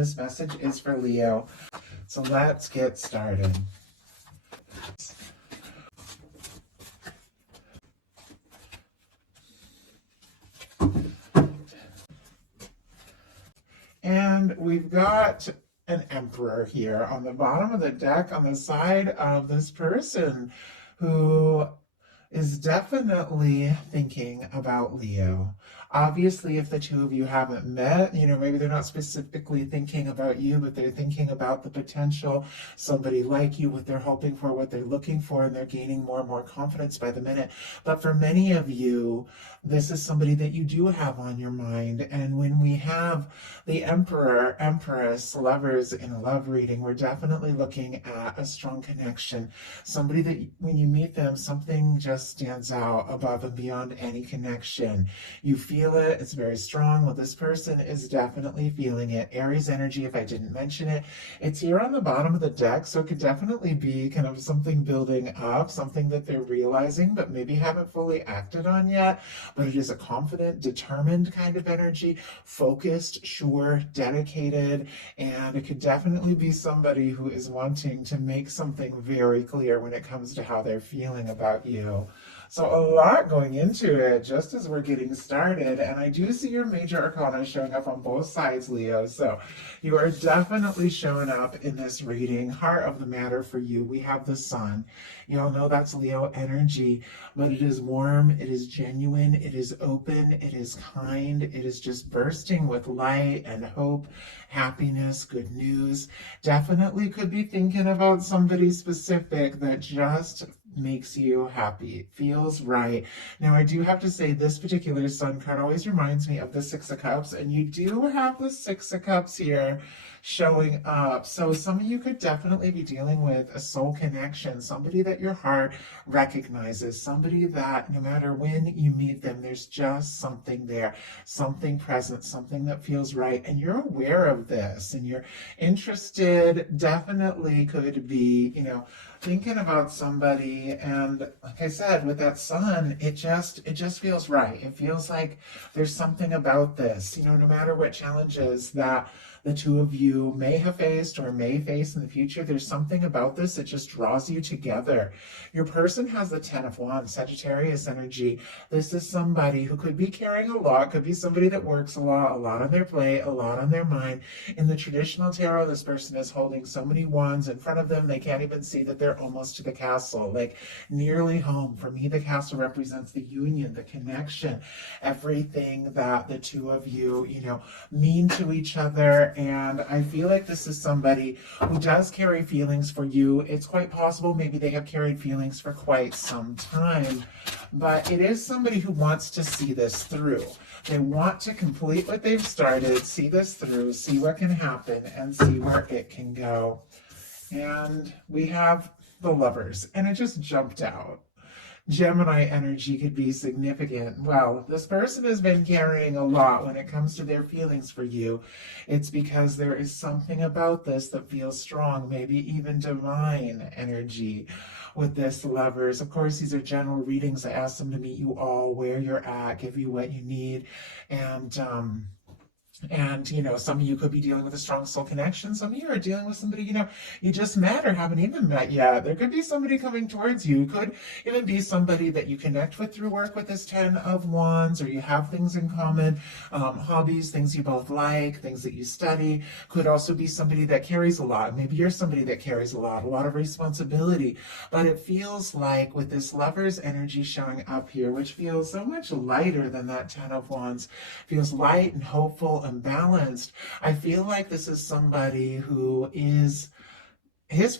this message is for Leo. So let's get started. And we've got an Emperor here on the bottom of the deck on the side of this person who is definitely thinking about Leo. Obviously, if the two of you haven't met, maybe they're not specifically thinking about you, but they're thinking about the potential somebody like you, what they're hoping for, what they're looking for, and they're gaining more and more confidence by the minute. But for many of you, this is somebody that you do have on your mind. And when we have the Emperor, Empress, lovers in a love reading, we're definitely looking at a strong connection. Somebody that when you meet them, something just stands out above and beyond any connection. You feel it, it's very strong. Well, this person is definitely feeling it. Aries energy, if I didn't mention it, it's here on the bottom of the deck, so it could definitely be kind of something building up, something that they're realizing but maybe haven't fully acted on yet. But it is a confident, determined kind of energy, focused, sure, dedicated, and it could definitely be somebody who is wanting to make something very clear when it comes to how they're feeling about you. So a lot going into it just as we're getting started, and I do see your major arcana showing up on both sides, Leo. So you are definitely showing up in this reading. Heart of the matter for you, we have the Sun. You all know that's Leo energy, but it is warm, it is genuine, it is open, it is kind, it is just bursting with light and hope, happiness, good news. Definitely could be thinking about somebody specific that just makes you happy. It feels right. Now, I do have to say this particular Sun card always reminds me of the Six of Cups, and you do have the Six of Cups here showing up. So some of you could definitely be dealing with a soul connection, somebody that your heart recognizes, somebody that no matter when you meet them, there's just something there, something present, something that feels right, and you're aware of this and you're interested. Definitely could be, thinking about somebody, and like I said, with that Sun, it just feels right. It feels like there's something about this, no matter what challenges that the two of you may have faced or may face in the future, there's something about this that just draws you together. Your person has the Ten of Wands, Sagittarius energy. This is somebody who could be carrying a lot, could be somebody that works a lot on their plate, a lot on their mind. In the traditional tarot, this person is holding so many wands in front of them, they can't even see that they're almost to the castle, like nearly home. For me, the castle represents the union, the connection, everything that the two of you, mean to each other. And I feel like this is somebody who does carry feelings for you. It's quite possible maybe they have carried feelings for quite some time, but it is somebody who wants to see this through. They want to complete what they've started, see this through, see what can happen, and see where it can go. And we have the Lovers, and it just jumped out. Gemini energy could be significant. Well, this person has been carrying a lot when it comes to their feelings for you. It's because there is something about this that feels strong, maybe even divine energy with this Lovers. Of course, these are general readings. I ask them to meet you all where you're at, give you what you need, and some of you could be dealing with a strong soul connection. Some of you are dealing with somebody, you just met or haven't even met yet. There could be somebody coming towards you. It could even be somebody that you connect with through work with this Ten of Wands, or you have things in common, hobbies, things you both like, things that you study. Could also be somebody that carries a lot. Maybe you're somebody that carries a lot of responsibility. But it feels like with this Lovers energy showing up here, which feels so much lighter than that Ten of Wands, feels light and hopeful and balanced. I feel like this is somebody who is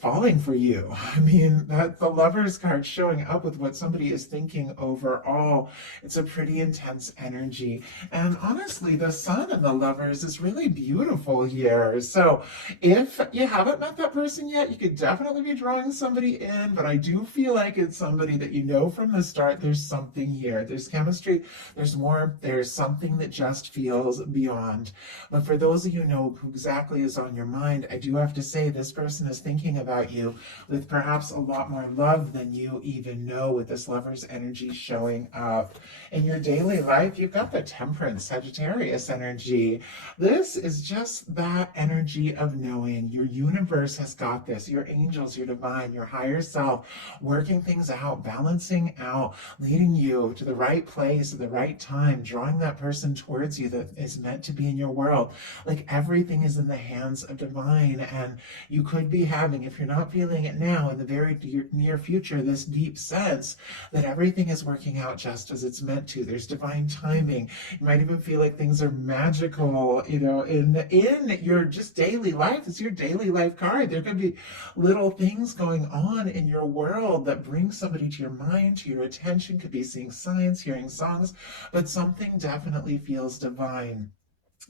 falling for you. I mean, that the Lovers card showing up with what somebody is thinking overall. It's a pretty intense energy. And honestly, the Sun and the Lovers is really beautiful here. So if you haven't met that person yet, you could definitely be drawing somebody in, but I do feel like it's somebody that from the start, there's something here. There's chemistry, there's warmth, there's something that just feels beyond. But for those of you who know who exactly is on your mind, I do have to say this person is thinking thinking about you with perhaps a lot more love than you even know, with this Lover's energy showing up. In your daily life, you've got the Temperance, Sagittarius energy. This is just that energy of knowing your universe has got this, your angels, your divine, your higher self, working things out, balancing out, leading you to the right place at the right time, drawing that person towards you that is meant to be in your world. Like everything is in the hands of divine, and you could be having, if you're not feeling it now, in the very near future, this deep sense that everything is working out just as it's meant to. There's divine timing. You might even feel like things are magical, in your just daily life. It's your daily life card. There could be little things going on in your world that bring somebody to your mind, to your attention. Could be seeing signs, hearing songs, but something definitely feels divine.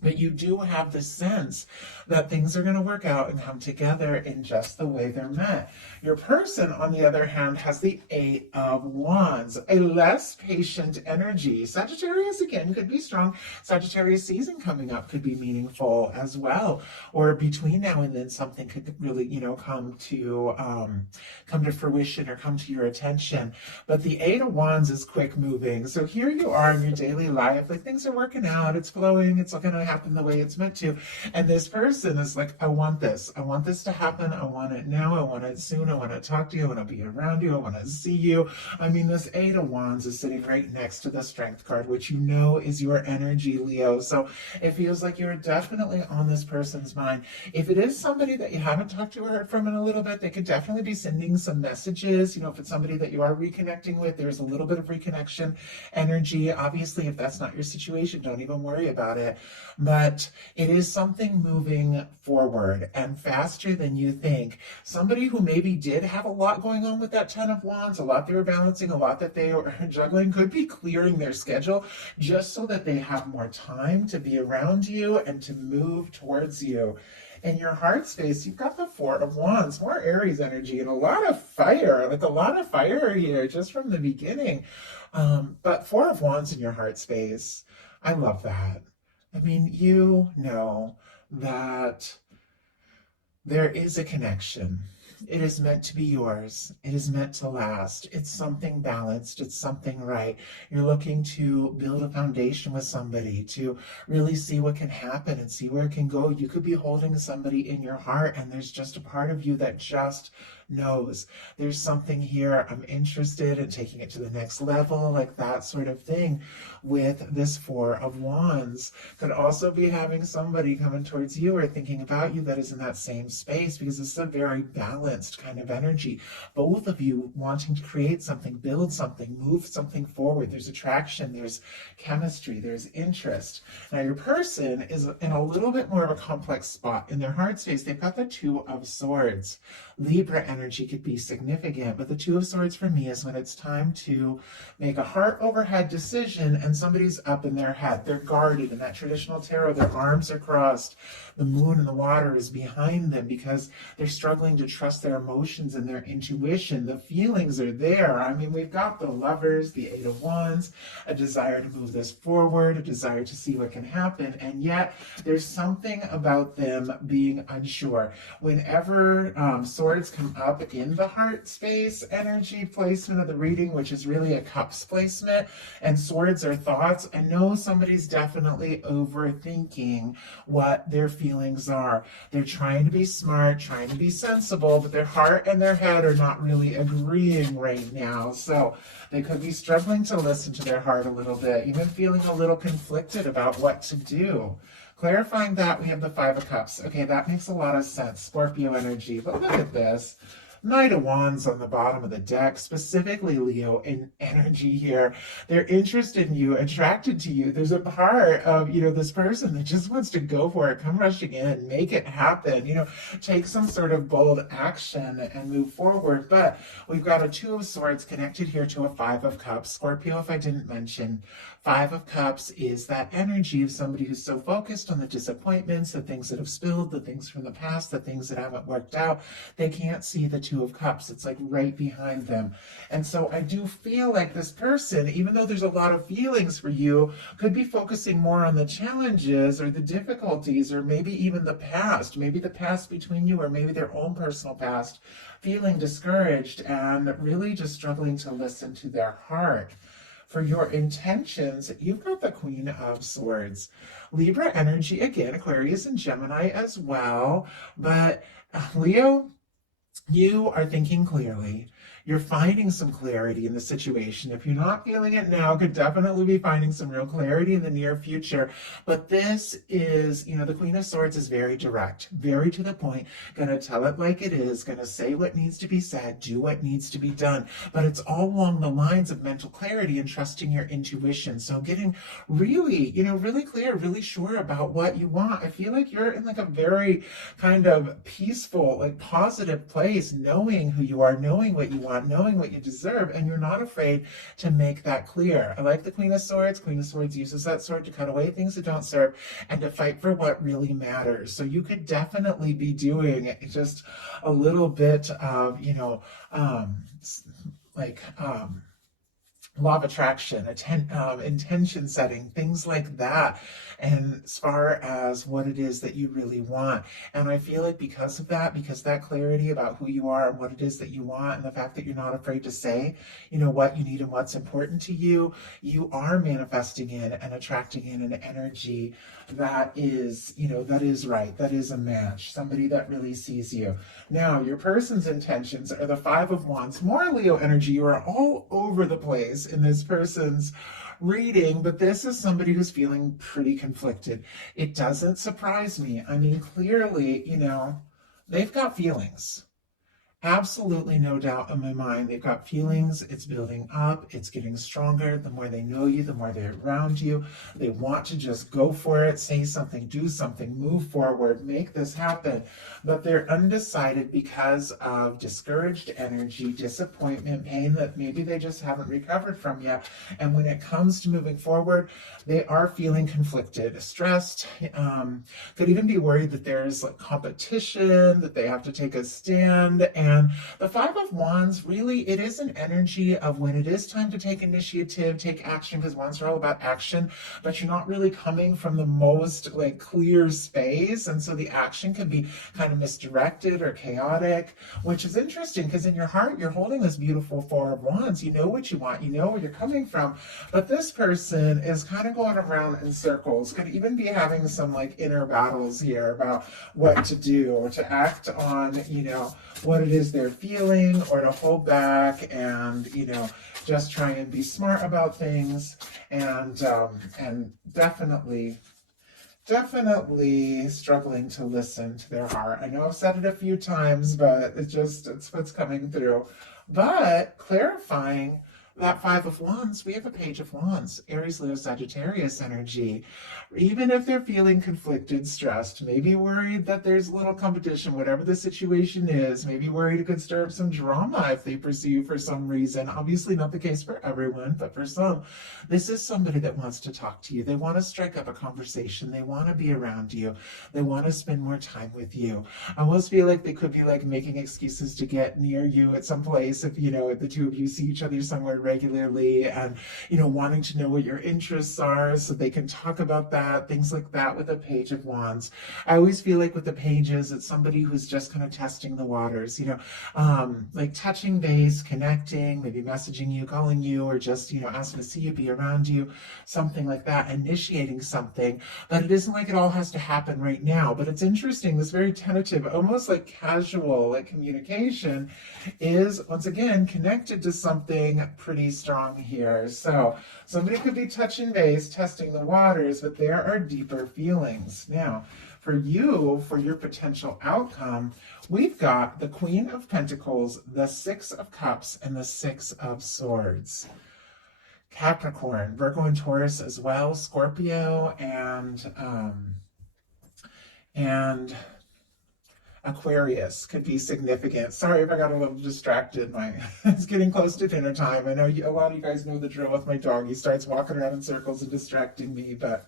But you do have the sense that things are going to work out and come together in just the way they're meant. Your person, on the other hand, has the Eight of Wands, a less patient energy. Sagittarius, again, could be strong. Sagittarius season coming up could be meaningful as well. Or between now and then, something could really, come to fruition or come to your attention. But the Eight of Wands is quick moving. So here you are in your daily life, like things are working out, it's flowing, it's going to happen the way it's meant to. And this person is like, I want this to happen. I want it now. I want it soon. I want to talk to you. I want to be around you. I want to see you. I mean, this Eight of Wands is sitting right next to the Strength card, which is your energy, Leo. So it feels like you're definitely on this person's mind. If it is somebody that you haven't talked to or heard from in a little bit, they could definitely be sending some messages. If it's somebody that you are reconnecting with, there's a little bit of reconnection energy. Obviously, if that's not your situation, don't even worry about it. But it is something moving forward and faster than you think. Somebody who maybe did have a lot going on with that Ten of Wands, a lot they were balancing, a lot that they were juggling, could be clearing their schedule just so that they have more time to be around you and to move towards you. In your heart space, you've got the Four of Wands, more Aries energy, and a lot of fire here just from the beginning. But Four of Wands in your heart space, I love that. I mean, you know that there is a connection. It is meant to be yours. It is meant to last. It's something balanced. It's something right. You're looking to build a foundation with somebody, to really see what can happen and see where it can go. You could be holding somebody in your heart, and there's just a part of you that just knows there's something here. I'm interested in taking it to the next level, like that sort of thing. With this Four of Wands, could also be having somebody coming towards you or thinking about you that is in that same space, because this is a very balanced kind of energy. Both of you wanting to create something, build something, move something forward. There's attraction, there's chemistry, there's interest. Now your person is in a little bit more of a complex spot in their heart space. They've got the Two of Swords. Libra energy could be significant, but the Two of Swords for me is when it's time to make a heart over head decision and somebody's up in their head. They're guarded in that traditional tarot. Their arms are crossed. The moon in the water is behind them because they're struggling to trust their emotions and their intuition. The feelings are there. I mean, we've got the Lovers, the Eight of Wands, a desire to move this forward, a desire to see what can happen, and yet there's something about them being unsure. Whenever swords come up in the heart space energy placement of the reading, which is really a cups placement, and swords are thoughts, I know somebody's definitely overthinking what their feelings are. They're trying to be smart, trying to be sensible, but their heart and their head are not really agreeing right now. So they could be struggling to listen to their heart a little bit, even feeling a little conflicted about what to do. Clarifying that, we have the Five of Cups. Okay, that makes a lot of sense. Scorpio energy. But look at this. Knight of Wands on the bottom of the deck, specifically Leo in energy here. They're interested in you, attracted to you. There's a part of, this person that just wants to go for it, come rushing in, make it happen, take some sort of bold action and move forward. But we've got a Two of Swords connected here to a Five of Cups. Scorpio, if I didn't mention, Five of Cups is that energy of somebody who's so focused on the disappointments, the things that have spilled, the things from the past, the things that haven't worked out. They can't see the Two of Cups. It's like right behind them. And so I do feel like this person, even though there's a lot of feelings for you, could be focusing more on the challenges or the difficulties or maybe even the past, maybe the past between you or maybe their own personal past, feeling discouraged and really just struggling to listen to their heart. For your intentions, you've got the Queen of Swords. Libra energy, again, Aquarius and Gemini as well. But Leo, you are thinking clearly. You're finding some clarity in the situation. If you're not feeling it now, could definitely be finding some real clarity in the near future. But this is, the Queen of Swords is very direct, very to the point, gonna tell it like it is, gonna say what needs to be said, do what needs to be done. But it's all along the lines of mental clarity and trusting your intuition. So getting really, really clear, really sure about what you want. I feel like you're in like a very kind of peaceful, like positive place, knowing who you are, knowing what you want, knowing what you deserve, and you're not afraid to make that clear. I like the Queen of Swords. Queen of Swords uses that sword to cut away things that don't serve and to fight for what really matters. So you could definitely be doing just a little bit of, law of attraction, intention setting, things like that, and as far as what it is that you really want. And I feel like because of that, because that clarity about who you are and what it is that you want, and the fact that you're not afraid to say, what you need and what's important to you, you are manifesting in and attracting in an energy that is, that is right, that is a match, somebody that really sees you. Now, your person's intentions are the Five of Wands, more Leo energy. You are all over the place in this person's reading, but this is somebody who's feeling pretty conflicted. It doesn't surprise me. I mean, clearly, they've got feelings. Absolutely no doubt in my mind. They've got feelings. It's building up. It's getting stronger. The more they know you, the more they're around you. They want to just go for it, say something, do something, move forward, make this happen. But they're undecided because of discouraged energy, disappointment, pain that maybe they just haven't recovered from yet. And when it comes to moving forward, they are feeling conflicted, stressed, could even be worried that there's like competition, that they have to take a stand. And the Five of Wands, really, it is an energy of when it is time to take initiative, take action, because Wands are all about action, but you're not really coming from the most like clear space. And so the action can be kind of misdirected or chaotic, which is interesting because in your heart, you're holding this beautiful Four of Wands. You know what you want, you know where you're coming from. But this person is kind of going around in circles, could even be having some like inner battles here about what to do or to act on, what it is they're feeling, or to hold back and just try and be smart about things, and definitely struggling to listen to their heart. I know I've said it a few times, but it's what's coming through. But clarifying that Five of Wands, we have a Page of Wands, Aries, Leo, Sagittarius energy. Even if they're feeling conflicted, stressed, maybe worried that there's a little competition, whatever the situation is, maybe worried it could stir up some drama if they pursue for some reason. Obviously not the case for everyone, but for some, this is somebody that wants to talk to you. They want to strike up a conversation. They want to be around you. They want to spend more time with you. I almost feel like they could be like making excuses to get near you at some place if, if the two of you see each other somewhere regularly, and wanting to know what your interests are so they can talk about that, things like that. With a Page of Wands, I always feel like with the pages, it's somebody who's just kind of testing the waters, like touching base, connecting, maybe messaging you, calling you, or just asking to see you, be around you, something like that, initiating something. But it isn't like it all has to happen right now. But it's interesting, this very tentative, almost like casual like communication is once again connected to something pretty strong here. So somebody could be touching base, testing the waters, but there are deeper feelings. Now, for you, for your potential outcome, we've got the Queen of Pentacles, the Six of Cups, and the Six of Swords. Capricorn, Virgo and Taurus as well, Scorpio, and Aquarius could be significant. Sorry if I got a little distracted. It's getting close to dinner time. I know a lot of you guys know the drill with my dog. He starts walking around in circles and distracting me. But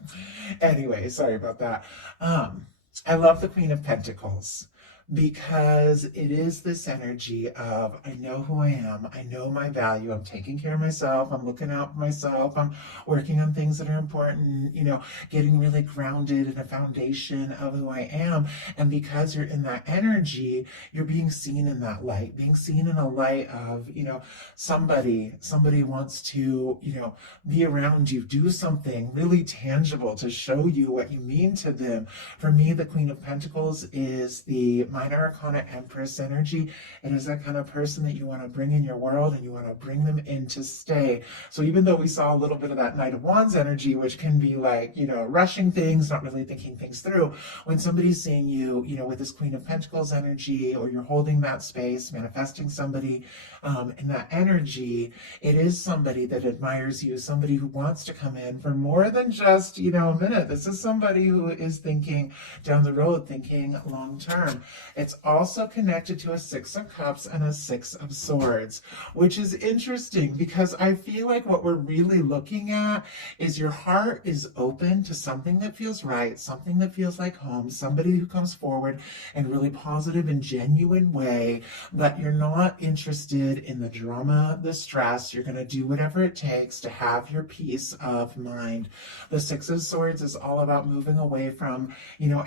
anyway, sorry about that. I love the Queen of Pentacles. because it is this energy of, I know who I am, I know my value, I'm taking care of myself, I'm looking out for myself, I'm working on things that are important, getting really grounded in a foundation of who I am. And because you're in that energy, you're being seen in that light, being seen in a light of, somebody wants to, be around you, do something really tangible to show you what you mean to them. For me, the Queen of Pentacles is the Minor Arcana Empress energy. It is that kind of person that you want to bring in your world and you want to bring them in to stay. So even though we saw a little bit of that Knight of Wands energy, which can be like, rushing things, not really thinking things through, when somebody's seeing you, with this Queen of Pentacles energy, or you're holding that space, manifesting somebody in that energy, it is somebody that admires you, somebody who wants to come in for more than just, a minute. This is somebody who is thinking down the road, thinking long term. It's also connected to a Six of Cups and a Six of Swords, which is interesting because I feel like what we're really looking at is your heart is open to something that feels right, something that feels like home, somebody who comes forward in a really positive and genuine way, but you're not interested in the drama, the stress. You're going to do whatever it takes to have your peace of mind. The Six of Swords is all about moving away from,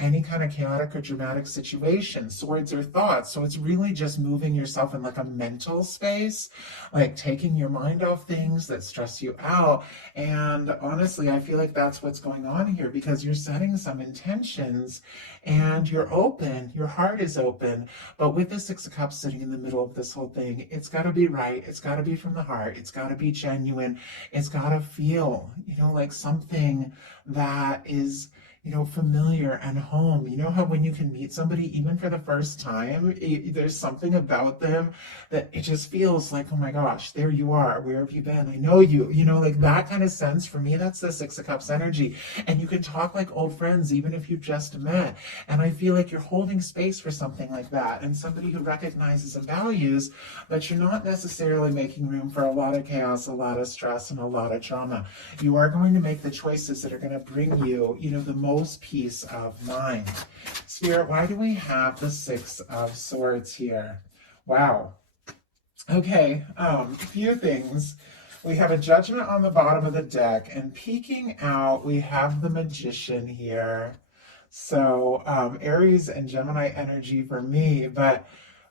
any kind of chaotic or dramatic situation. Swords are thoughts. So it's really just moving yourself in like a mental space, like taking your mind off things that stress you out. And honestly, I feel like that's what's going on here, because you're setting some intentions and you're open, your heart is open. But with the Six of Cups sitting in the middle of this whole thing, it's got to be right. It's got to be from the heart. It's got to be genuine. It's got to feel, like something that is, familiar and home. You know how when you can meet somebody even for the first time, there's something about them that it just feels like, oh my gosh, there you are. Where have you been? I know you. Like that kind of sense. For me, that's the Six of Cups energy. And you can talk like old friends, even if you've just met. And I feel like you're holding space for something like that. And somebody who recognizes and values, but you're not necessarily making room for a lot of chaos, a lot of stress, and a lot of drama. You are going to make the choices that are going to bring you, the most peace of mind. Spirit, why do we have the Six of Swords here? Wow. Okay, a few things. We have a Judgment on the bottom of the deck, and peeking out, we have the Magician here. So Aries and Gemini energy for me, but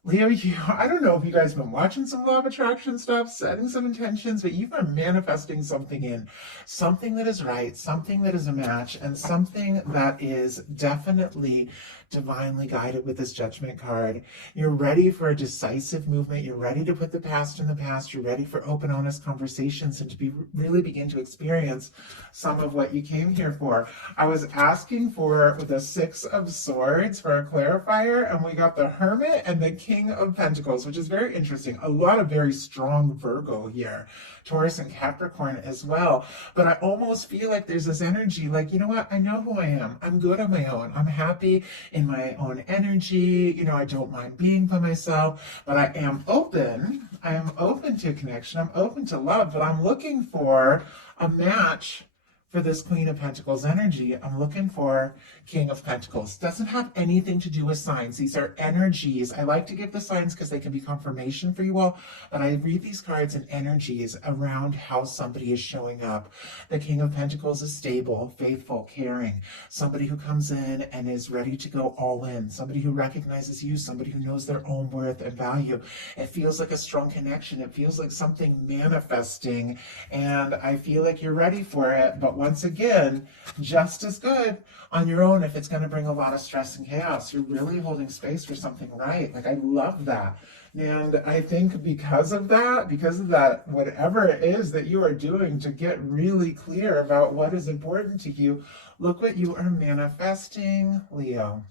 Leo, I don't know if you guys have been watching some law of attraction stuff, setting some intentions, but you are manifesting something in, something that is right, something that is a match, and something that is definitely divinely guided with this Judgment card. You're ready for a decisive movement. You're ready to put the past in the past. You're ready for open, honest conversations and to really begin to experience some of what you came here for. I was asking for the Six of Swords for a clarifier, and we got the Hermit and the King of Pentacles, which is very interesting. A lot of very strong Virgo here. Taurus and Capricorn as well. But I almost feel like there's this energy like, you know what? I know who I am. I'm good on my own. I'm happy in my own energy. I don't mind being by myself, but I am open. I am open to connection. I'm open to love, but I'm looking for a match for this Queen of Pentacles energy. I'm looking for King of Pentacles. Doesn't have anything to do with signs. These are energies. I like to give the signs because they can be confirmation for you all, but I read these cards in energies around how somebody is showing up. The King of Pentacles is stable, faithful, caring. Somebody who comes in and is ready to go all in. Somebody who recognizes you. Somebody who knows their own worth and value. It feels like a strong connection. It feels like something manifesting, and I feel like you're ready for it, but once again, just as good on your own if it's going to bring a lot of stress and chaos. You're really holding space for something right. Like, I love that. And I think because of that, whatever it is that you are doing to get really clear about what is important to you, look what you are manifesting, Leo.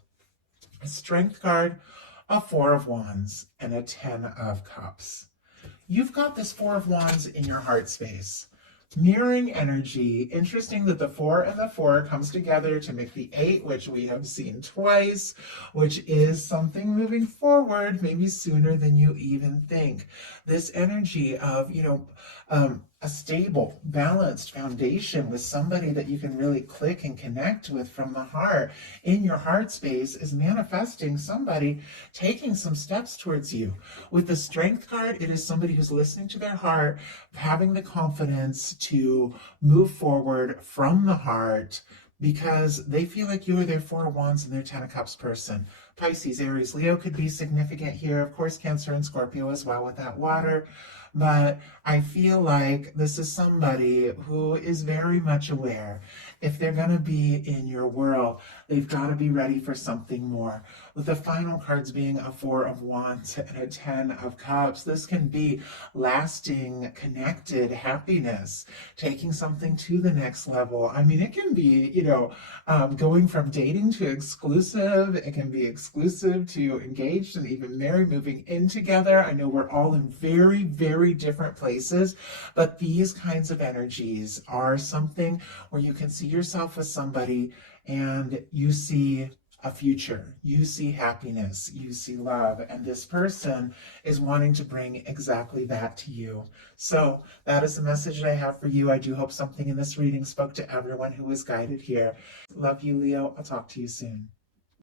A Strength card, a Four of Wands, and a Ten of Cups. You've got this Four of Wands in your heart space. Mirroring energy. Interesting that the 4 and the 4 comes together to make the 8, which we have seen twice, which is something moving forward, maybe sooner than you even think. This energy of, a stable, balanced foundation with somebody that you can really click and connect with from the heart in your heart space is manifesting somebody taking some steps towards you. With the Strength card, it is somebody who's listening to their heart, having the confidence to move forward from the heart because they feel like you are their Four of Wands and their Ten of Cups person. Pisces, Aries, Leo could be significant here. Of course, Cancer and Scorpio as well with that water. But I feel like this is somebody who is very much aware. If they're going to be in your world, they've got to be ready for something more. With the final cards being a Four of Wands and a Ten of Cups, this can be lasting, connected happiness, taking something to the next level. I mean, it can be, going from dating to exclusive. It can be exclusive to engaged and even married, moving in together. I know we're all in very, very different places, but these kinds of energies are something where you can see yourself with somebody and you see a future, you see happiness, you see love, and this person is wanting to bring exactly that to you. So that is the message that I have for you. I do hope something in this reading spoke to everyone who was guided here. Love you, Leo. I'll talk to you soon.